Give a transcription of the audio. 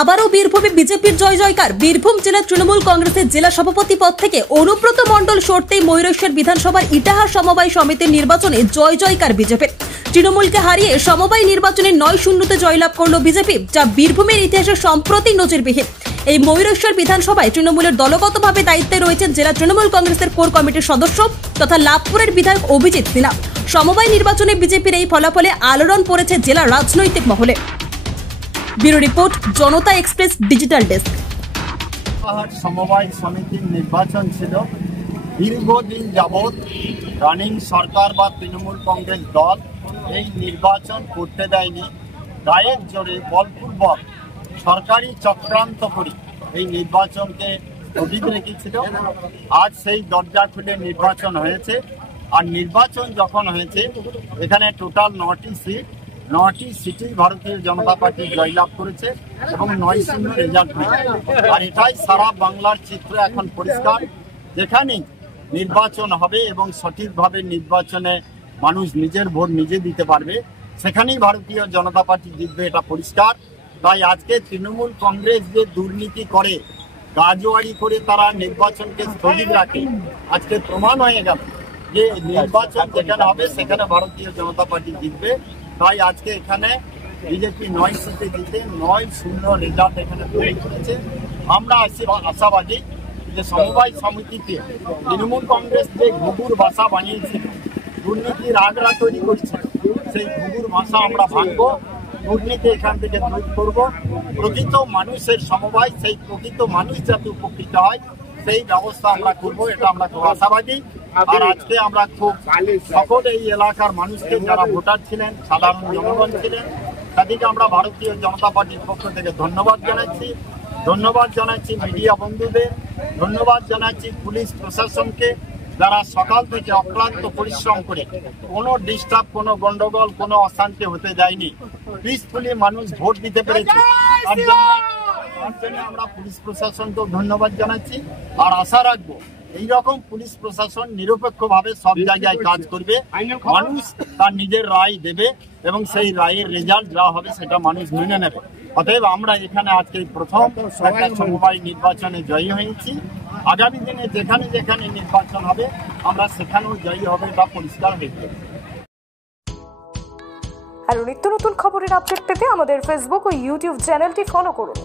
আবারও বীরভূমে বিজেপির জয় জয়কার। বীরভূম জেলা তৃণমূল কংগ্রেসের জেলা সভাপতি পদ থেকে অনুব্রত মণ্ডল সরতেই ময়ূরেশ্বর বিধানসভার ইটাহার সমবায় সমিতির নির্বাচনে জয় জয়কার বিজেপির। তৃণমূলকে হারিয়ে সমবায় নির্বাচনে 9-0 জয়লাভ করল বিজেপি, যা বীরভূমের ইতিহাসে সম্প্রতি নজিরবিহীন। এই ময়ূরেশ্বর বিধানসভায় তৃণমূলের দলগতভাবে দায়িত্বে রয়েছেন জেলা তৃণমূল কংগ্রেসের কোর কমিটির সদস্য তথা লাভপুরের বিধায়ক অভিজিৎ সিনহা। সমবায় নির্বাচনে বিজেপির এই ফলাফলে আলোড়ন পড়েছে জেলা রাজনৈতিক মহলে। ব্যুরো রিপোর্ট, জনতা এক্সপ্রেস ডিজিটাল ডেস্ক। সমবায় সমিতির নির্বাচন ছিল দীর্ঘদিন যাবৎ রানিং সরকার বা তৃণমূল কংগ্রেস দল এই নির্বাচন করতে দেয়নি। গায়ের জোরে বলপূর্বক সরকারি চক্রান্ত করে এই নির্বাচনকে স্থগিত রেখেছিল। আজ সেই দরজা খুলে নির্বাচন হয়েছে। আর নির্বাচন যখন হয়েছে, এখানে টোটাল 9টি সিটেই ভারতীয় জনতা পার্টি জয়লাভ করেছে এবং 9-0 রেজাল্ট হয়েছে। আর এটাই সারা বাংলার চিত্র এখন পরিষ্কার। যেখানেই নির্বাচন হবে এবং সঠিকভাবে নির্বাচনে মানুষ নিজের ভোট নিজে দিতে পারবে, সেখানেই ভারতীয় জনতা পার্টি জিতবে, এটা পরিষ্কার। তাই আজকে তৃণমূল কংগ্রেস যে দুর্নীতি করে, গাজোয়ারি করে তারা নির্বাচনকে স্থগিত রাখে, আজকে প্রমাণ হয়ে গেল যে নির্বাচন যেখানে হবে সেখানে ভারতীয় জনতা পার্টি জিতবে। তাই আজকে এখানে বিজেপি 9 সিটে জিতে 9-0 রেজাল্ট এখানে তৈরি করেছে। আমরা আশাবাদী যে সমবায় সমিতিতে তৃণমূল কংগ্রেস যে ঘুঘুর ভাষা বানিয়েছিল, দুর্নীতির আগ্রা তৈরি করছে, সেই ঘুঘুর ভাষা আমরা ভাঙবো, দুর্নীতি এখান থেকে দূর করবো। প্রকৃত মানুষের সমবায়, সেই প্রকৃত মানুষ যাতে উপকৃত হয় সেই ব্যবস্থা আমরা করবো, এটা আমরা খুব আশাবাদী। আর আজকে আমরা খুব সকল এই এলাকার মানুষকে, যারা ভোটার ছিলেন, সাধারণ জনগণ ছিলেন, তাদেরকে আমরা ভারতীয় জনতা পার্টির পক্ষ থেকে ধন্যবাদ জানাচ্ছি মিডিয়া বন্ধুদের, ধন্যবাদ জানাচ্ছি পুলিশ প্রশাসনকে, যারা সকাল থেকে অক্লান্ত পরিশ্রম করে কোনো ডিস্টার্ব, কোনো গন্ডগোল, কোনো অশান্তি হতে দেয়নি। পিসফুলি মানুষ ভোট দিতে পেরেছে, তার জন্য আমরা পুলিশ প্রশাসনকেও ধন্যবাদ জানাচ্ছি। আর আশা রাখবো এইরকম পুলিশ প্রশাসন নিরপেক্ষভাবে সব জায়গায় কাজ করবে, মানুষ তার নিজের রায় দেবে এবং সেই রায়ের রেজাল্ট যা হবে সেটা মানুষ মেনে নেবে। অতএব আমরা এখানে আজকে প্রথম একটা সমবায় নির্বাচনে জয়ী হয়েছি। আগামী দিনে যেখানে যেখানে নির্বাচন হবে আমরা সেখানেও জয়ী হবে, এটা পরিষ্কার হয়ে যাবে। আর নিত্য নতুন খবরের আপডেট পেতে আমাদের ফেসবুক ও ইউটিউব চ্যানেলটি ফলো করুন।